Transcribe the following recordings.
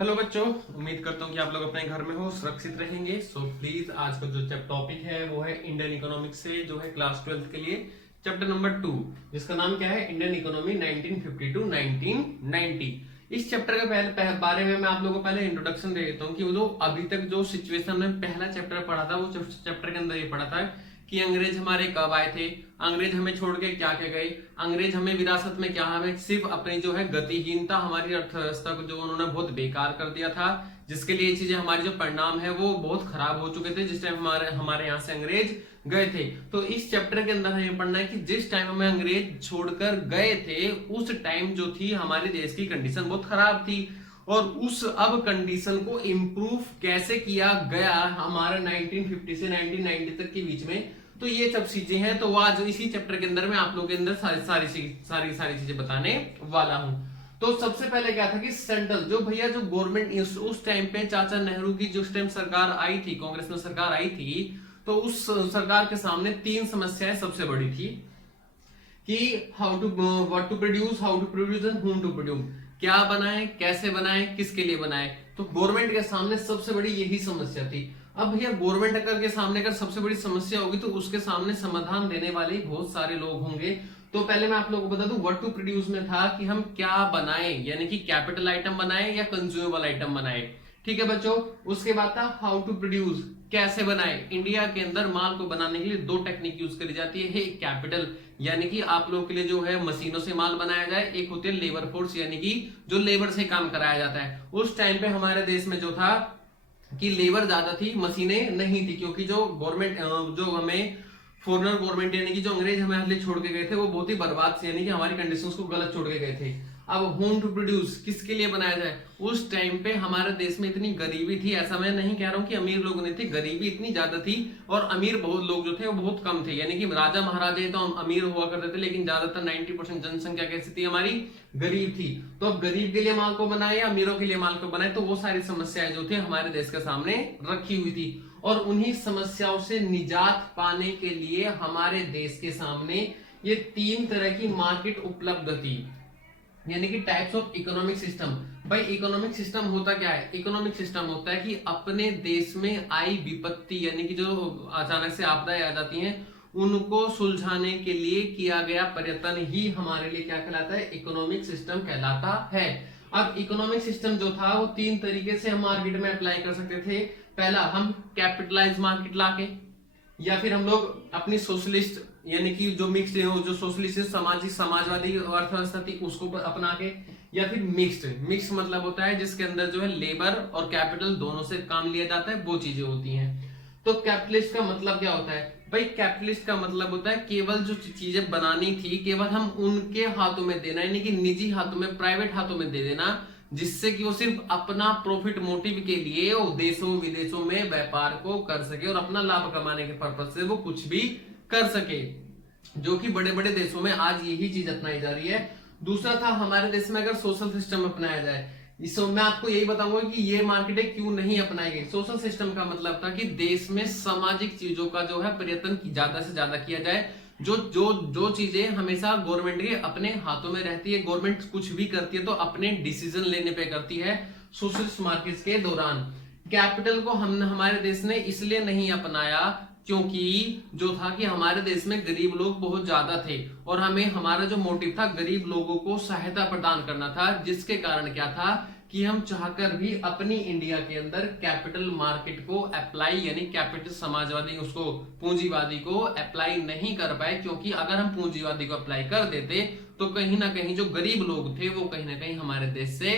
Hello बच्चों, उम्मीद करता हूँ कि आप लोग अपने घर में हो, सुरक्षित रहेंगे। सो प्लीज आज का जो टॉपिक है वो है इंडियन इकोनॉमिक्स से जो है क्लास 12th के लिए चैप्टर नंबर 2, जिसका नाम क्या है, इंडियन इकोनॉमी 1950 टू 1990। इस चैप्टर के बारे में मैं आप लोगों को पहले इंट्रोडक्शन दे देता हूँ कि वो जो अभी तक जो सिचुएशन में पहला चैप्टर पढ़ा था, वो चैप्टर के अंदर ये पढ़ा था कि अंग्रेज हमारे कब आए थे, अंग्रेज हमें छोड़ के क्या क्या गए, अंग्रेज हमें विरासत में क्या, हमें सिर्फ अपनी जो है गतिहीनता, हमारी अर्थव्यवस्था को जो उन्होंने बहुत बेकार कर दिया था, जिसके लिए ये चीजें हमारी जो परिणाम है वो बहुत खराब हो चुके थे जिस टाइम हमारे हमारे यहाँ से अंग्रेज गए थे। तो इस चैप्टर के अंदर हमें पढ़ना है कि जिस टाइम हमें अंग्रेज छोड़कर गए थे उस टाइम जो थी हमारे देश की कंडीशन बहुत खराब थी, और उस अब कंडीशन को इम्प्रूव कैसे किया गया हमारा 1950 से 1990 तक के बीच में। तो ये सब चीजें हैं, तो आज इसी चैप्टर के अंदर मैं आप लोगों के अंदर सारी चीजें बताने वाला हूं। तो सबसे पहले क्या था कि सेंट्रल जो भैया जो गवर्नमेंट उस टाइम पे चाचा नेहरू की जो टाइम सरकार आई थी, कांग्रेस में सरकार आई थी, तो उस सरकार के सामने तीन समस्याएं सबसे बड़ी थी कि how to what to produce, how to produce and home to produce, क्या बनाए, कैसे बनाए, किसके लिए बनाए। तो गवर्नमेंट के सामने सबसे बड़ी यही समस्या थी। अब भैया गवर्नमेंट अगर के सामने अगर सबसे बड़ी समस्या होगी तो उसके सामने समाधान देने वाले बहुत सारे लोग होंगे। तो पहले मैं आप लोगों को बता दूं, व्हाट टू प्रोड्यूस में था कि हम क्या बनाए, यानी कि कैपिटल आइटम बनाए या कंज्यूमेबल आइटम बनाए। ठीक है बच्चों। उसके बाद था हाउ टू प्रोड्यूस, कैसे बनाए। इंडिया के अंदर माल को बनाने के लिए दो टेक्निक यूज करी जाती है, कैपिटल यानी कि आप लोगों के लिए जो है मशीनों से माल बनाया जाए, एक होती है लेबर फोर्स यानी कि जो लेबर से काम कराया जाता है। उस टाइम पे हमारे देश में जो था कि लेबर ज्यादा थी, मशीनें नहीं थी, क्योंकि जो गवर्नमेंट जो हमें फॉरनर गवर्नमेंट यानी कि जो अंग्रेज हमें लिए छोड़ के गए थे वो बहुत ही बर्बाद से, यानी कि हमारी कंडीशंस को गलत छोड़ के गए थे। अब होम टू प्रोड्यूस किसके लिए बनाया जाए। उस टाइम पे हमारे देश में इतनी गरीबी थी, ऐसा मैं नहीं कह रहा हूं कि अमीर लोग नहीं थे, गरीबी इतनी ज्यादा थी और अमीर बहुत लोग जो थे वो बहुत कम थे, यानी कि राजा महाराजे तो अमीर हुआ करते थे, लेकिन ज्यादातर 90% जनसंख्या कैसी थी हमारी, गरीब थी। तो अब गरीब के लिए माल को बनाए या अमीरों के लिए माल को बनाए, तो वो सारी समस्याएं जो थे हमारे देश के सामने रखी हुई थी, और उन्हीं समस्याओं से निजात पाने के लिए हमारे देश के सामने ये तीन तरह की मार्केट उपलब्ध थी, यानी कि टाइप्स ऑफ इकोनॉमिक सिस्टम। भाई इकोनॉमिक सिस्टम होता क्या है, इकोनॉमिक सिस्टम होता है कि अपने देश में आई विपत्ति यानी कि जो अचानक से आपदाएं आ जाती हैं उनको सुलझाने के लिए किया गया प्रयत्न ही हमारे लिए क्या कहलाता है, इकोनॉमिक सिस्टम कहलाता है। अब इकोनॉमिक सिस्टम जो था वो तीन तरीके से हम मार्केट में अप्लाई कर सकते थे। पहला, हम कैपिटलाइज मार्केट लाके, या फिर हम लोग अपनी सोशलिस्ट यानी कि जो मिक्स्ड जो सोशलिस्ट समाजवादी अर्थव्यवस्था थी उसको अपना के, या फिर मिक्स्ड मतलब होता है जिसके अंदर जो है लेबर और कैपिटल दोनों से काम लिया जाता है, वो चीजें होती हैं। तो कैपिटलिस्ट का मतलब क्या होता है भाई, कैपिटलिस्ट का मतलब होता है केवल जो चीजें बनानी थी केवल हम उनके हाथों में देना, यानी कि निजी हाथों में, प्राइवेट हाथों में दे देना, जिससे कि वो सिर्फ अपना प्रॉफिट मोटिव के लिए वो देशों विदेशों में व्यापार को कर सके और अपना लाभ कमाने के पर्पज से वो कुछ भी कर सके, जो कि बड़े बड़े देशों में आज यही चीज अपनाई जा रही है। दूसरा था हमारे देश में अगर सोशल सिस्टम अपनाया जाए, इसमें मैं आपको यही बताऊंगा कि ये मार्केटें क्यों नहीं अपनाई गई। सोशल सिस्टम का मतलब था कि देश में सामाजिक चीजों का जो है प्रयत्न ज्यादा से ज्यादा किया जाए, जो जो जो चीजें हमेशा गवर्नमेंट के अपने हाथों में रहती है, गवर्नमेंट कुछ भी करती है तो अपने डिसीजन लेने पे करती है सोशलिस्ट मार्केट के दौरान। कैपिटल को हम हमारे देश ने इसलिए नहीं अपनाया क्योंकि जो था कि हमारे देश में गरीब लोग बहुत ज्यादा थे और हमें हमारा जो मोटिव था गरीब लोगों को सहायता प्रदान करना था, जिसके कारण क्या था कि हम चाहकर भी अपनी इंडिया के अंदर कैपिटल मार्केट को अप्लाई यानी कैपिटल समाजवादी उसको पूंजीवादी को अप्लाई नहीं कर पाए, क्योंकि अगर हम पूंजीवादी को अप्लाई कर देते तो कहीं ना कहीं जो गरीब लोग थे वो कहीं ना कहीं हमारे देश से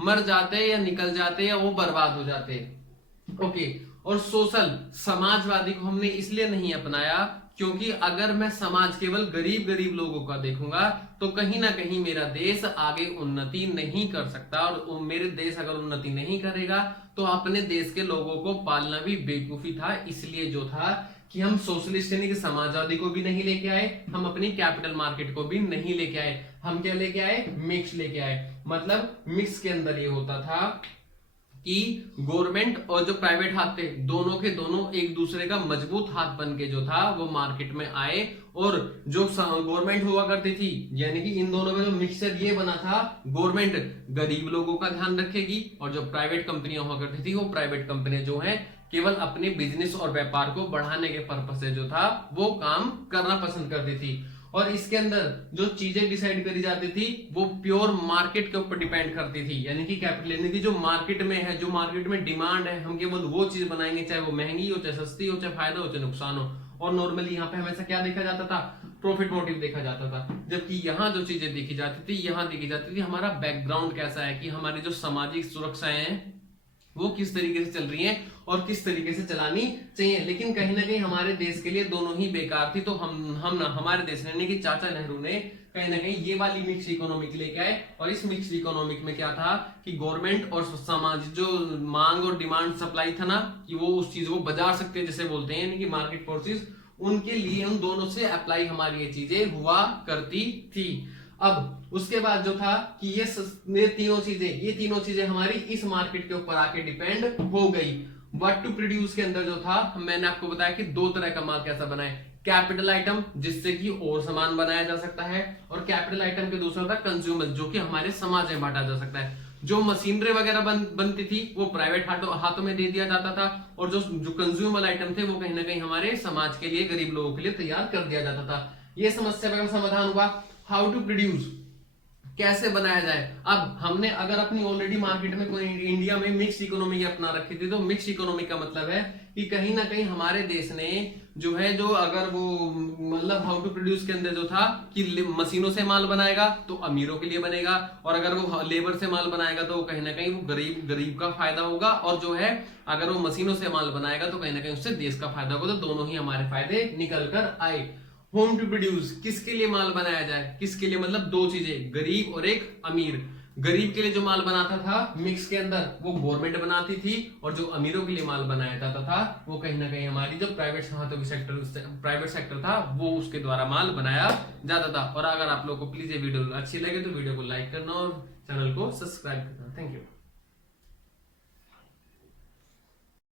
मर जाते या निकल जाते या वो बर्बाद हो जाते। ओके। और सोशल समाजवादी को हमने इसलिए नहीं अपनाया क्योंकि अगर मैं समाज केवल गरीब गरीब लोगों का देखूंगा तो कहीं ना कहीं मेरा देश आगे उन्नति नहीं कर सकता, और मेरे देश अगर उन्नति नहीं करेगा तो अपने देश के लोगों को पालना भी बेवकूफी था। इसलिए जो था कि हम सोशलिस्ट यानी कि समाजवादी को भी नहीं लेके आए, हम अपनी कैपिटल मार्केट को भी नहीं लेके आए, हम क्या लेके आए, मिक्स लेके आए। मतलब मिक्स के अंदर ये होता था कि गवर्नमेंट और जो प्राइवेट हाथ थे दोनों के दोनों एक दूसरे का मजबूत हाथ बन के जो था वो मार्केट में आए, और जो गवर्नमेंट हुआ करती थी यानी कि इन दोनों में जो मिक्सचर ये बना था, गवर्नमेंट गरीब लोगों का ध्यान रखेगी और जो प्राइवेट कंपनियां हुआ करती थी वो प्राइवेट कंपनियां जो है केवल अपने बिजनेस और व्यापार को बढ़ाने के पर्पस से जो था वो काम करना पसंद करती थी। और इसके अंदर जो चीजें डिसाइड करी जाती थी वो प्योर मार्केट के ऊपर डिपेंड करती थी, यानी कि कैपिटल यानी कि जो मार्केट में है, जो मार्केट में डिमांड है, हम केवल वो चीज बनाएंगे, चाहे वो महंगी हो, चाहे सस्ती हो, चाहे फायदा हो, चाहे नुकसान हो। और नॉर्मली यहाँ पे हमेशा क्या देखा जाता था, प्रॉफिट मोटिव देखा जाता था। जबकि यहाँ जो चीजें देखी जाती थी, यहाँ देखी जाती थी हमारा बैकग्राउंड कैसा है, कि हमारी जो सामाजिक सुरक्षाएं हैं वो किस तरीके से चल रही हैं और किस तरीके से चलानी चाहिए। लेकिन कहीं ना कहीं हमारे देश के लिए दोनों ही बेकार थी, तो हमारे देश ने कि चाचा नेहरू ने कहीं ना कहीं ये वाली मिक्स इकोनॉमिक लेके आए। और इस मिक्स इकोनॉमिक में क्या था कि गवर्नमेंट और समाज जो मांग और डिमांड सप्लाई था ना, कि वो उस चीज को बाजार सकते जैसे बोलते हैं, यानी कि मार्केट फोर्सेस, उनके लिए उन दोनों से अप्लाई हमारी ये चीजें हुआ करती थी। अब उसके बाद जो था कि ये तीनों चीजें हमारी इस मार्केट के ऊपर आके डिपेंड हो गई। व्हाट टू प्रोड्यूस के अंदर जो था मैंने आपको बताया कि दो तरह का माल कैसा बनाए, कैपिटल आइटम जिससे कि और सामान बनाया जा सकता है, और कैपिटल आइटम के दूसरा था कंज्यूमर जो कि हमारे समाज में बांटा जा सकता है। जो मशीनरी वगैरह बनती थी वो प्राइवेट हाथों में दे दिया जाता था, और जो कंज्यूमर आइटम थे वो कहीं ना कहीं हमारे समाज के लिए, गरीब लोगों के लिए तैयार कर दिया जाता था। ये समस्या का समाधान हुआ। हाउ टू प्रोड्यूस, कैसे बनाया जाए। अब हमने अगर अपनी ऑलरेडी मार्केट में कोई इंडिया में मिक्स इकोनॉमी अपना रखी थी, तो मिक्स इकोनॉमी का मतलब है कि कहीं ना कहीं हमारे देश ने जो है, जो अगर वो मतलब हाउ टू प्रोड्यूस के अंदर जो था कि मशीनों से माल बनाएगा तो अमीरों के लिए बनेगा, और अगर वो लेबर से माल बनाएगा तो कहीं ना कहीं वो गरीब का फायदा होगा, और जो है अगर वो मशीनों से माल बनाएगा तो कहीं ना कहीं उससे देश का फायदा होगा, तो दोनों ही हमारे फायदे निकल कर आए। होम टू प्रोड्यूस, किसके लिए माल बनाया जाए, किसके लिए मतलब दो चीजें, गरीब और एक अमीर। गरीब के लिए जो माल बनाता था मिक्स के अंदर वो गवर्नमेंट बनाती थी, और जो अमीरों के लिए माल बनाया जाता था वो कहीं ना कहीं हमारी जो प्राइवेट सेक्टर था वो उसके द्वारा माल बनाया जाता था। और अगर आप लोगों को प्लीज ये वीडियो अच्छी लगे तो वीडियो को लाइक करना और चैनल को सब्सक्राइब करना। Thank you.